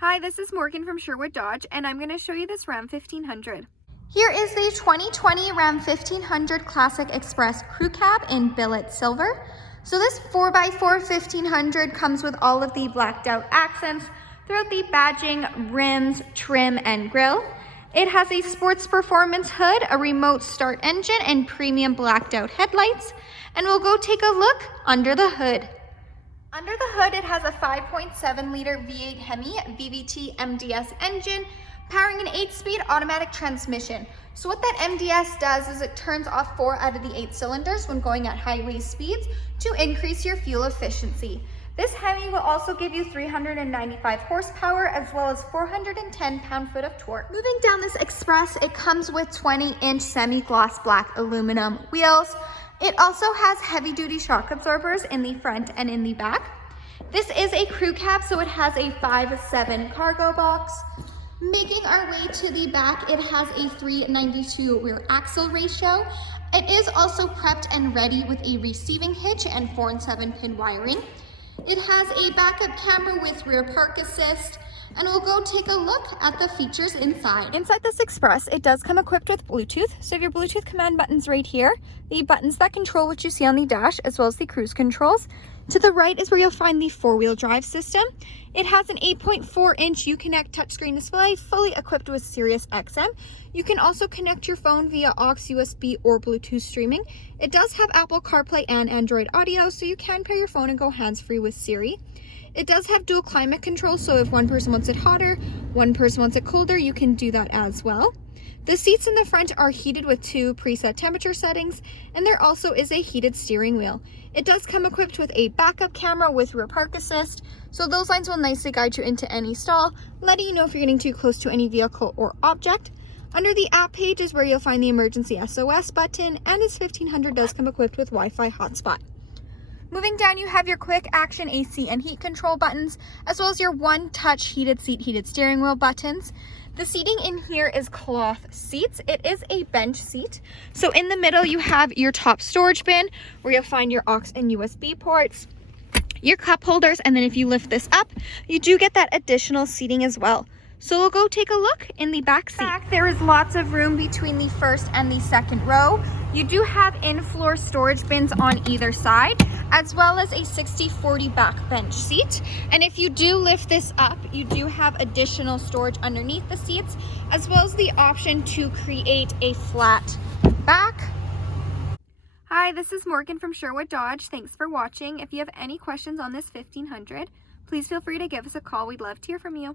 Hi, this is Morgan from Sherwood Dodge, and I'm going to show you this Ram 1500. Here is the 2020 Ram 1500 Classic Express Crew Cab in billet silver. So this 4x4 1500 comes with all of the blacked out accents throughout the badging, rims, trim, and grille. It has a sports performance hood, a remote start engine, and premium blacked out headlights. And we'll go take a look under the hood. Under the hood, it has a 5.7-liter V8 Hemi VVT MDS engine powering an 8-speed automatic transmission. So what that MDS does is it turns off 4 out of the 8 cylinders when going at highway speeds to increase your fuel efficiency. This Hemi will also give you 395 horsepower as well as 410 pound-foot of torque. Moving down this Express, it comes with 20-inch semi-gloss black aluminum wheels. It also has heavy-duty shock absorbers in the front and in the back. This is a crew cab, so it has a 5'7" cargo box. Making our way to the back, it has a 392 rear axle ratio. It is also prepped and ready with a receiving hitch and 4 and 7 pin wiring. It has a backup camera with rear park assist, and we'll go take a look at the features inside. Inside this Express, it does come equipped with Bluetooth. So you have your Bluetooth command buttons right here, the buttons that control what you see on the dash, as well as the cruise controls. To the right is where you'll find the 4-wheel drive system. It has an 8.4-inch Uconnect touchscreen display, fully equipped with Sirius XM. You can also connect your phone via aux, USB, or Bluetooth streaming. It does have Apple CarPlay and Android Audio, so you can pair your phone and go hands-free with Siri. It does have dual climate control, so if one person wants it hotter, one person wants it colder, you can do that as well. The seats in the front are heated with 2 preset temperature settings, and there also is a heated steering wheel. It does come equipped with a backup camera with rear park assist, so those lines will nicely guide you into any stall, letting you know if you're getting too close to any vehicle or object. Under the app page is where you'll find the emergency SOS button, and this 1500 does come equipped with Wi-Fi hotspot. Moving down, you have your quick action AC and heat control buttons, as well as your one-touch heated seat, heated steering wheel buttons. The seating in here is cloth seats. It is a bench seat. So in the middle, you have your top storage bin where you'll find your aux and USB ports, your cup holders, and then if you lift this up, you do get that additional seating as well. So we'll go take a look in the back seat. There is lots of room between the first and the second row. You do have in-floor storage bins on either side, as well as a 60/40 back bench seat. And if you do lift this up, you do have additional storage underneath the seats, as well as the option to create a flat back. Hi, this is Morgan from Sherwood Dodge. Thanks for watching. If you have any questions on this 1500, please feel free to give us a call. We'd love to hear from you.